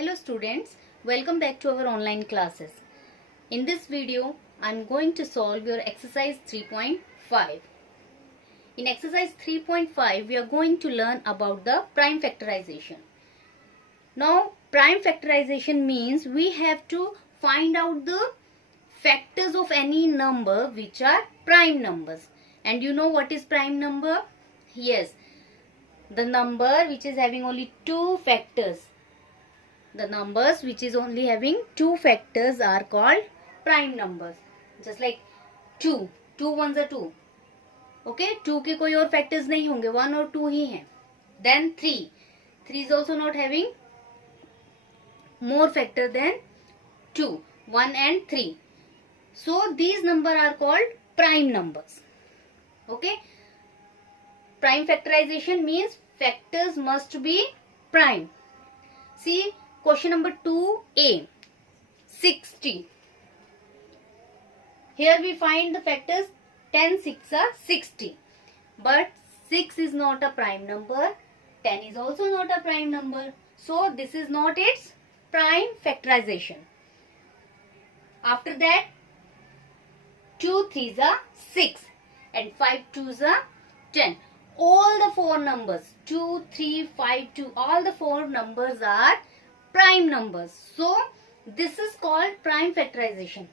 Hello students, welcome back to our online classes. In this video, I am going to solve your exercise 3.5. In exercise 3.5, we are going to learn about the prime factorization. Now, prime factorization means we have to find out the factors of any number which are prime numbers. And you know what is prime number? Yes, the number which is having only two factors. The numbers which is only having two factors are called prime numbers. Just like 2 ones are 2. Okay, 2 के कोई और factors नहीं होंगे, 1 और 2 ही हैं. Then 3 is also not having more factor than 2, 1 and 3. So these numbers are called prime numbers. Okay, prime factorization means factors must be prime. See question number 2a, 60. Here we find the factors 10, 6 are 60. But 6 is not a prime number. 10 is also not a prime number. So this is not its prime factorization. After that, 2 3s are 6 and 5 2s are 10. All the four numbers 2, 3, 5, 2, all the four numbers are prime numbers. So this is called prime factorization.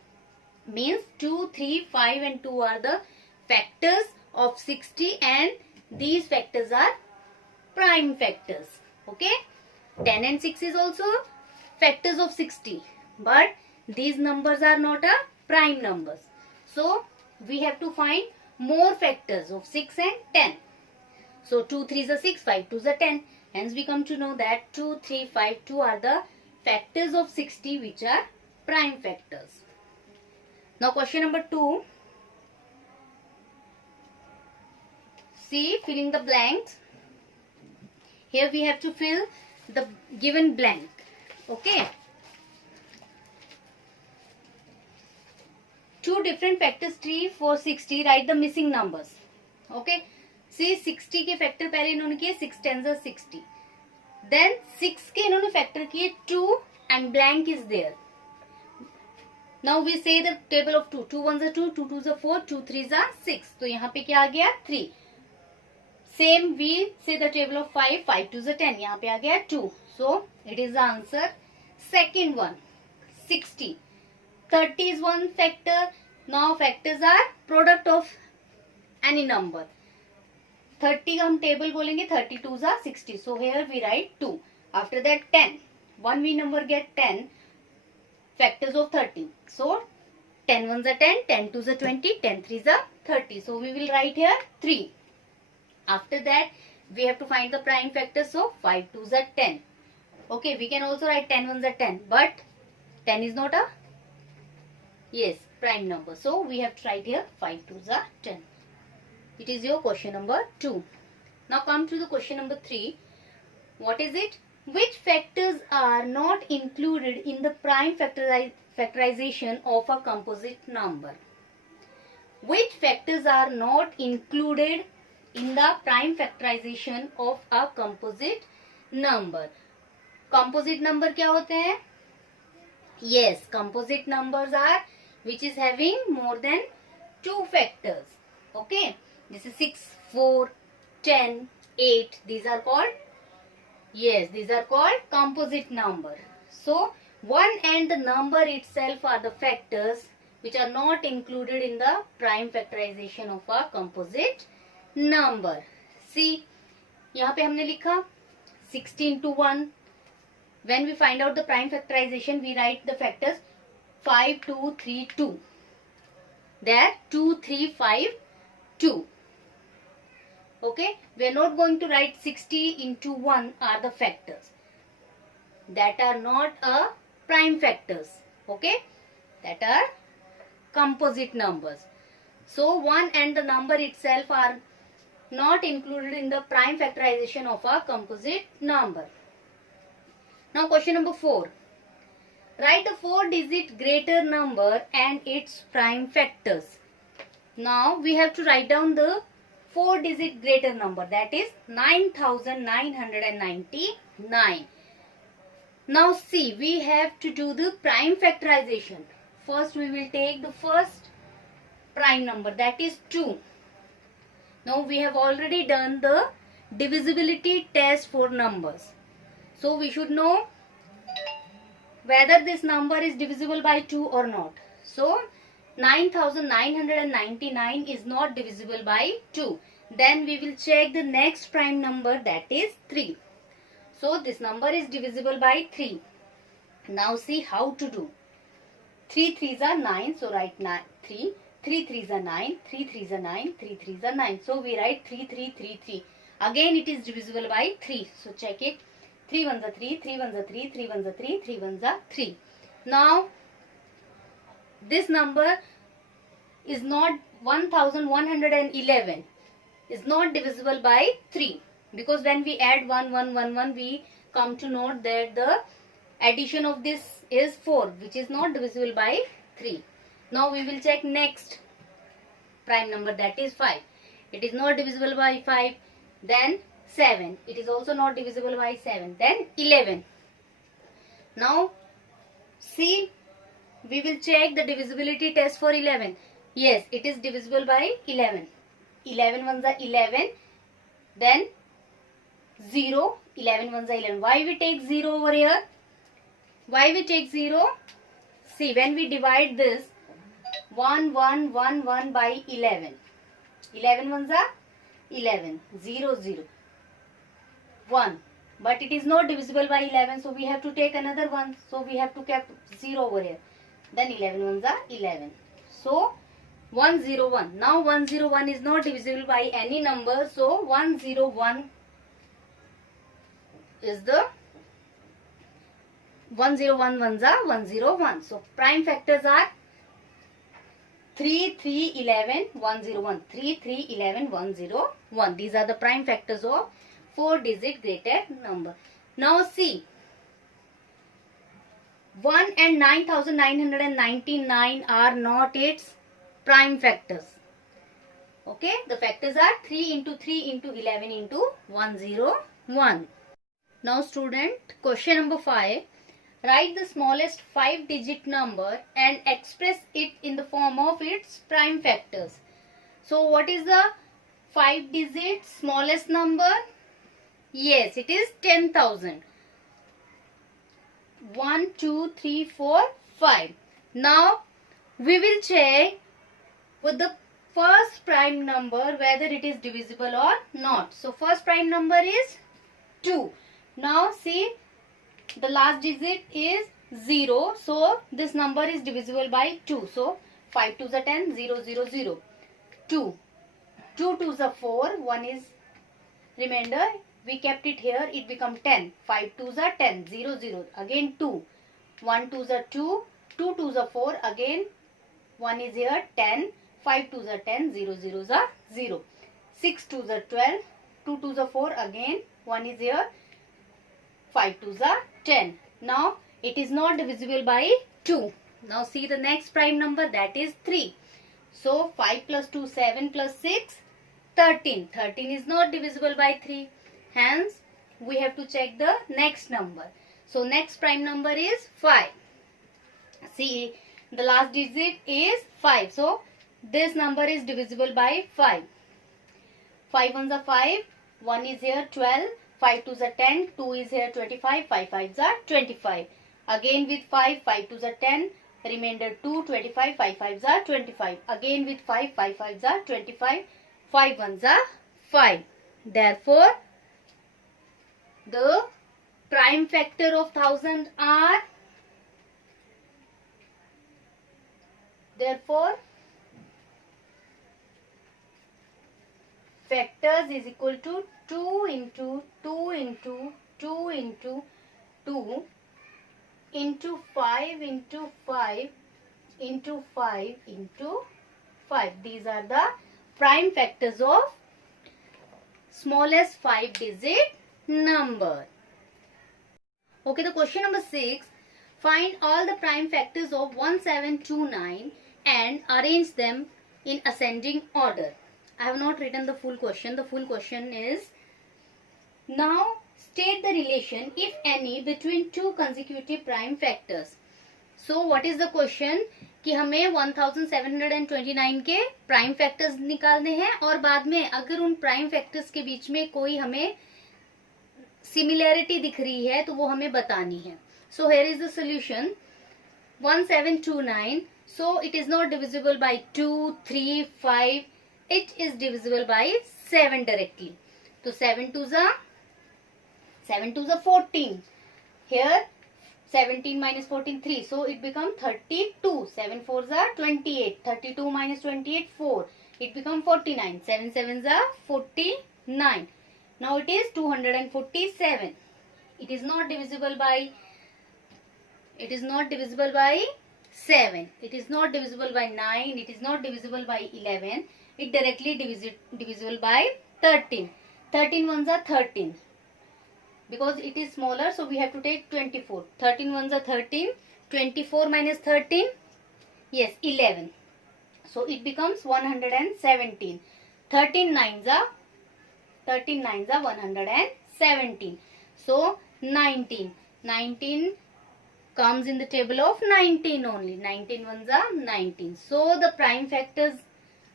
Means 2, 3, 5 and 2 are the factors of 60 and these factors are prime factors. Okay, 10 and 6 is also factors of 60, but these numbers are not a prime numbers. So we have to find more factors of 6 and 10. So 2 3s are 6, 5 2s are 10. Hence we come to know that 2, 3, 5, 2 are the factors of 60 which are prime factors. Now question number 2. See, filling the blanks. Here we have to fill the given blank. Okay. Two different factors 3, 4, 60. Write the missing numbers. Okay. See 60 के factor पहले इन्होंने किए 6 10s are 60. Then 6 के इन्होंने factor किए 2 and blank is there. Now we say the table of 2. 2 1s are 2, 2 2s are 4, 2 3s are 6. तो यहाँ पे क्या आ गया 3. Same we say the table of 5. 5 2s are 10. यहाँ पे आ गया 2. So it is the answer. Second one 60. 30 is one factor. Now factors are product of any number. 30 का हम टेबल बोलेंगे 32s are 60. So here we write 2. After that 10. 1 we number get 10 factors of 30. So 10 1s are 10, 10 2s are 20, 10 3s are 30. So we will write here 3. After that we have to find the prime factors. So 5 2s are 10. Okay, we can also write 10 1s are 10. But 10 is not a prime number. So we have to write here 5 2s are 10. It is your question number 2. Now come to the question number 3. What is it? Which factors are not included in the prime factorization of a composite number? Which factors are not included in the prime factorization of a composite number? Composite number क्या होते हैं? Yes, composite numbers are which is having more than two factors. Okay. This is 6, 4, 10, 8. These are called, these are called composite number. So 1 and the number itself are the factors which are not included in the prime factorization of a composite number. See, यहाँ पे हमने लिखा 16 to 1. When we find out the prime factorization, we write the factors 5, 2, 3, 2. There 2, 3, 5, 2. Okay, we are not going to write 60 into 1 are the factors. That are not a prime factors. Okay, that are composite numbers. So 1 and the number itself are not included in the prime factorization of a composite number. Now question number 4. Write a 4-digit greater number and its prime factors. Now we have to write down the 4-digit greater number, that is 9,999. Now see, we have to do the prime factorization. First we will take the first prime number, that is 2. Now we have already done the divisibility test for numbers. So we should know whether this number is divisible by 2 or not. So 9999 is not divisible by 2. Then we will check the next prime number, that is 3. So this number is divisible by 3. Now see how to do. 3 3s are 9. So write 3. 3 3s are 9. 3 3s are 9. 3 3s are 9. So we write 3 3 3 3. Again it is divisible by 3. So check it. 3 1s are 3. 3 1s are 3. 3 1s are 3. 3 1s are 3. Now this number is not 1111 is not divisible by 3, because when we add 1 1 1 1 we come to note that the addition of this is 4, which is not divisible by 3. Now we will check next prime number, that is 5. It is not divisible by 5. Then 7. It is also not divisible by 7. Then 11. Now see, we will check the divisibility test for 11. Yes, it is divisible by 11. 11 ones are 11. Then 0. 11 ones are 11. Why we take 0 over here? Why we take 0? See, when we divide this 1 1 1 1 by 11. 11 ones are 11. 0 0. 1. But it is not divisible by 11. So we have to take another one. So we have to keep 0 over here. Then 11 ones are 11. So 101. Now 101 is not divisible by any number. So 101 is the 101 ones are 101. So prime factors are 3 3 11 101. 3 3 11 101. These are the prime factors of 4-digit greater number. Now see, 1 and 9999 are not its prime factors. Okay, the factors are 3 into 3 into 11 into 101. Now student, question number 5. Write the smallest 5-digit number and express it in the form of its prime factors. So what is the 5-digit smallest number? Yes, it is 10,000. 1 2 3 4 5. Now we will check with the first prime number whether it is divisible or not. So first prime number is 2. Now see, the last digit is 0. So this number is divisible by 2. So 5 2s are 10. 0 0 0. 2. 2 2s are 4. 1 is remainder. We kept it here. It become 10. 5 2s are 10. 0 0. Again 2. 1 2s are 2. 2 2s are 4. Again 1 is here. 10. 5 2s are 10. 0 0s are 0. 6 2s are 12. 2 2s are 4. Again 1 is here. 5 2s are 10. Now it is not divisible by 2. Now see the next prime number, that is 3. So 5 plus 2 7 plus 6 13. 13 is not divisible by 3. Hence we have to check the next number. So next prime number is 5. See, the last digit is 5. So this number is divisible by 5. 5 ones are 5. 1 is here 12. 5 2s are 10. 2 is here 25. 5 5s are 25. Again with 5. 5 2s are 10. Remainder 2. 25. 5 5s are 25. Again with 5. 5 5s are 25. 5 1s are 5. Therefore, the prime factor of 1000 are, therefore factors is equal to 2 into 2 into 2 into 2 into 5 into 5 into 5 into 5. These are the prime factors of smallest 5-digit number. Okay, the question number 6. Find all the prime factors of 1729 and arrange them in ascending order. I have not written the full question. The full question is, now State the relation, if any, between two consecutive prime factors. So what is the question कि हमें 1729 के prime factors निकालने हैं और बाद में अगर उन प्राइम फैक्टर्स के बीच में कोई हमें सिमिलैरिटी दिख रही है तो वो हमें बतानी है. So here is the solution. 1729. So it is not divisible by 2, 3, 5. It is divisible by 7 directly. So 7 2s are 14. Here 17 minus 14 3. So it becomes 32. 7 4s are 28. 32 minus 28 4. It becomes 49. 7 7s are 49. Now it is 247. It is not divisible by 7. It is not divisible by 9. It is not divisible by 11. It directly divisible by 13. 13 ones are 13. Because it is smaller, so we have to take 24. 13 ones are 13. 24 minus 13. Yes, 11. So it becomes 117. 13 nines are 117. So 19. 19 comes in the table of 19 only. 19 ones are 19. So the prime factors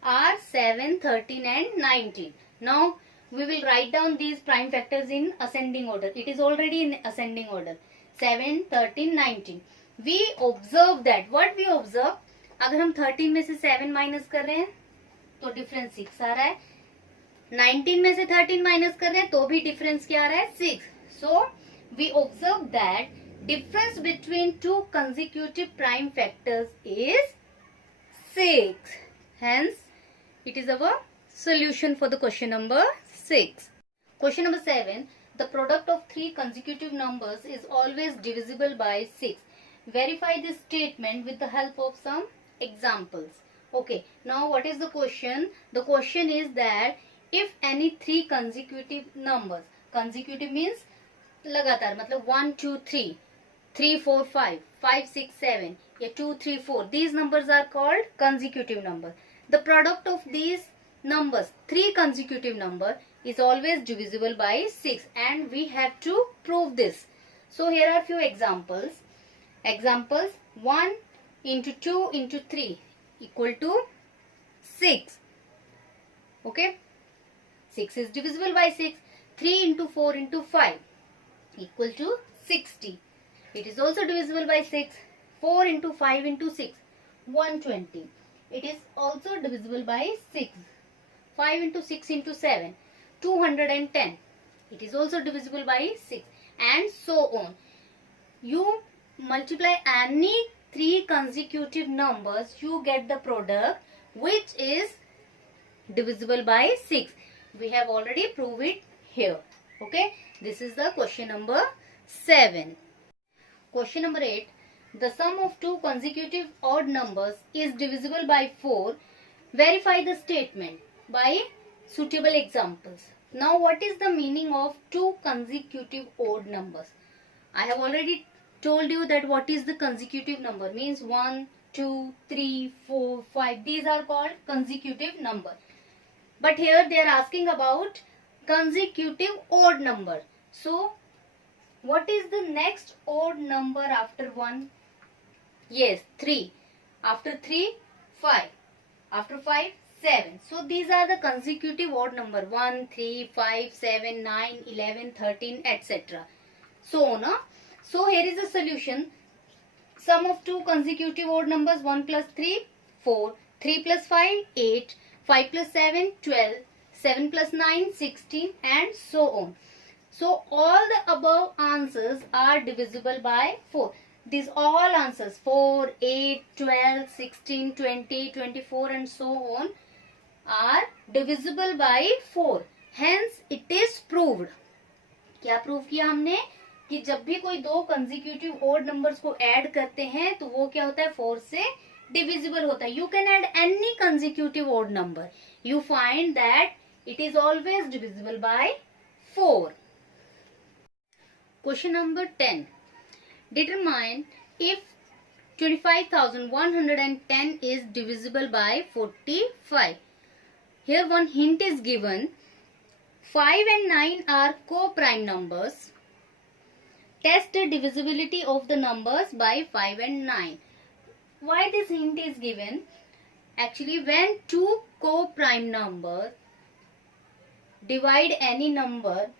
are 7, 13 and 19. Now we will write down these prime factors in ascending order. It is already in ascending order. 7, 13, 19. We observe that. What we observe? अगर हम 13 में से 7 minus कर रहे हैं तो difference 6 आ रहा है. 19 में से 13 माइनस कर रहे हैं तो भी डिफरेंस क्या आ रहा है? 6. So we observe that difference between two consecutive prime factors is 6. Hence, it is our solution for the question number 6. Question number 7. The product of three consecutive numbers is always divisible by 6. Verify this statement with the help of some examples. Okay. Now, what is the question? The question is that if any three consecutive numbers, consecutive means लगातार, मतलब 1 2 3, 3 4 5, 5 6 7 या 2 3 4, these numbers are called consecutive numbers. The product of these numbers, three consecutive number, is always divisible by 6 and we have to prove this. So here are few examples. Examples: 1 into 2 into 3 equal to 6. Okay, 6 is divisible by 6. 3 into 4 into 5 equal to 60. It is also divisible by 6. 4 into 5 into 6, 120. It is also divisible by 6. 5 into 6 into 7, 210. It is also divisible by 6, and so on. You multiply any three consecutive numbers, you get the product which is divisible by 6. We have already proved it here. Okay, this is the question number 7. Question number 8. The sum of two consecutive odd numbers is divisible by 4. Verify the statement by suitable examples. Now, what is the meaning of two consecutive odd numbers? I have already told you that what is the consecutive number means 1, 2, 3, 4, 5. These are called consecutive number. But here they are asking about consecutive odd number. So, what is the next odd number after 1? Yes, 3. After 3, 5. After 5, 7. So, these are the consecutive odd number. 1, 3, 5, 7, 9, 11, 13, etc. So on. So, here is the solution. Sum of two consecutive odd numbers: 1 plus 3, 4. 3 plus 5, 8. 5 plus 7, 12. 7 plus 9, 16, and so on. So, all the above answers are divisible by 4. These all answers 4, 8, 12, 16, 20, 24 and so on are divisible by 4. Hence, it is proved. क्या prove किया हमने कि जब भी कोई दो consecutive odd numbers को add करते हैं तो वो क्या होता है? 4 से डिविजिबल होता है. You can add any consecutive odd number. You find that it is always divisible by 4. Question number 10. Determine if 25,110 is divisible by 45. Here one hint is given. 5 and 9 are co-prime numbers. Test the divisibility of the numbers by 5 and 9. Why this hint is given? Actually, when two co-prime numbers divide any number,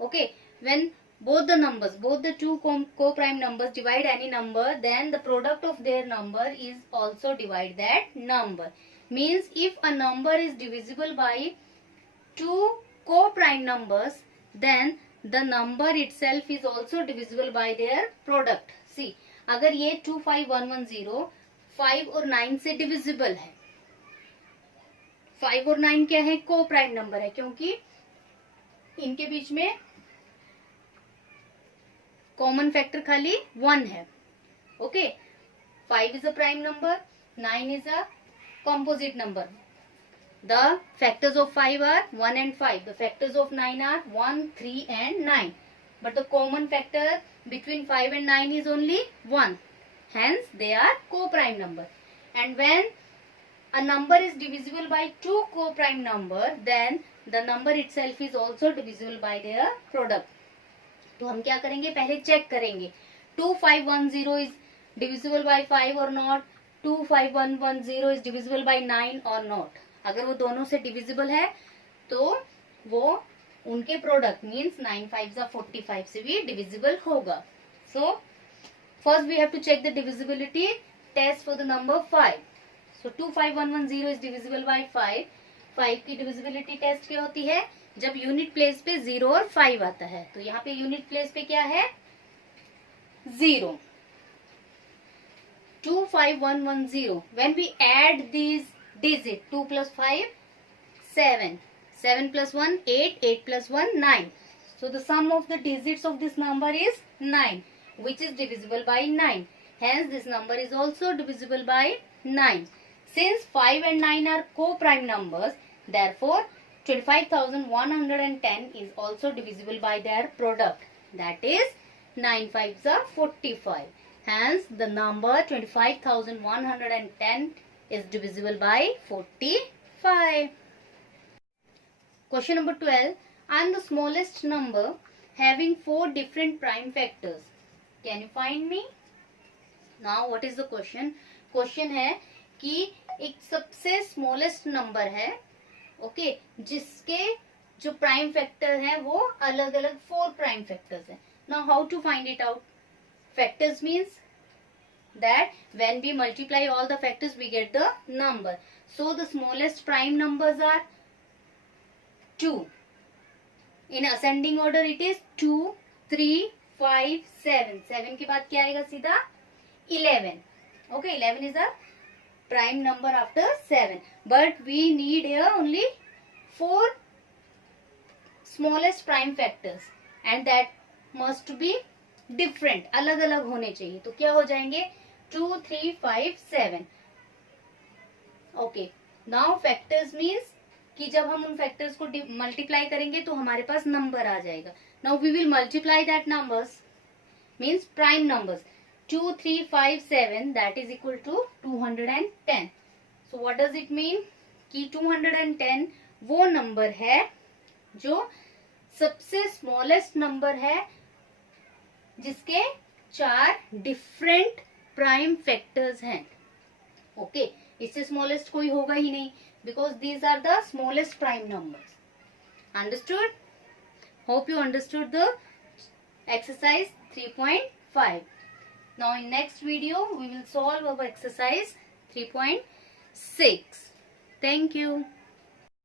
okay, when both the two co-prime numbers divide any number, then the product of their number is also divide that number. Means if a number is divisible by two co-prime numbers, then the number itself is also divisible by their product. See, अगर ये 25110 5 और 9 से divisible है, 5 और 9 क्या है? को prime number है, क्योंकि इनके बीच में कॉमन फैक्टर खाली 1 है. Okay, 5 is a prime number, 9 is a composite number. The factors of 5 are 1 and 5. The factors of 9 are 1, 3 and 9. But the common factor between 5 and 9 is only 1. Hence, they are co-prime number. And when a number is divisible by two co-prime number, then the number itself is also divisible by their product. तो हम क्या करेंगे? पहले check करेंगे 2510 is divisible by 5 or not, 25110 is divisible by 9 or not. अगर वो दोनों से डिविजिबल है तो वो उनके प्रोडक्ट मीन्स 9 5 45 से भी डिविजिबल होगा. So first we have to check the divisibility test for the number 5. So 25110 is divisible by 5. 5 की डिविजिबिलिटी टेस्ट क्या होती है? जब यूनिट प्लेस पे 0 और 5 आता है. तो यहाँ पे यूनिट प्लेस पे क्या है? 0. 25110. When we add these digits, 2 plus 5, 7. 7 plus 1, 8. 8 plus 1, 9. So the sum of the digits of this number is 9, which is divisible by 9. Hence this number is also divisible by 9. Since 5 and 9 are co-prime numbers, therefore 25,110 is also divisible by their product. That is 9 5s are 45. Hence the number 25,110 is divisible by 45. Question number 12. I am the smallest number having 4 different prime factors. Can you find me? Now what is the question? Question है कि एक सबसे smallest number है, okay, जिसके जो prime factor है वो अलग अलग 4 प्राइम फैक्टर्स है. Now how to find it out? Factors means that when we multiply all the factors we get the number. So the smallest prime numbers are 2. In ascending order it is 2, 3, 5, 7. 7 के बाद क्या आएगा? सीधा 11. Okay, 11 is a prime number after 7. But we need here only 4 smallest prime factors and that must be different, अलग अलग होने चाहिए. तो क्या हो जाएंगे? 2, 3, 5, 7. ओके, नाउ फैक्टर्स मीन्स कि जब हम उन फैक्टर्स को मल्टीप्लाई करेंगे तो हमारे पास नंबर आ जाएगा. Now we will multiply that numbers means prime numbers. 2, 3, 5, 7 that is equal to 210. So what does it mean? कि 210 वो नंबर है जो सबसे स्मॉलेस्ट नंबर है जिसके 4 डिफरेंट प्राइम फैक्टर्स हैं. ओके, इससे स्मॉलेस्ट कोई होगा ही नहीं because these are the smallest prime numbers. Understood? Hope you understood the exercise 3.5. Now in next video we will solve our exercise 3.6. Thank you.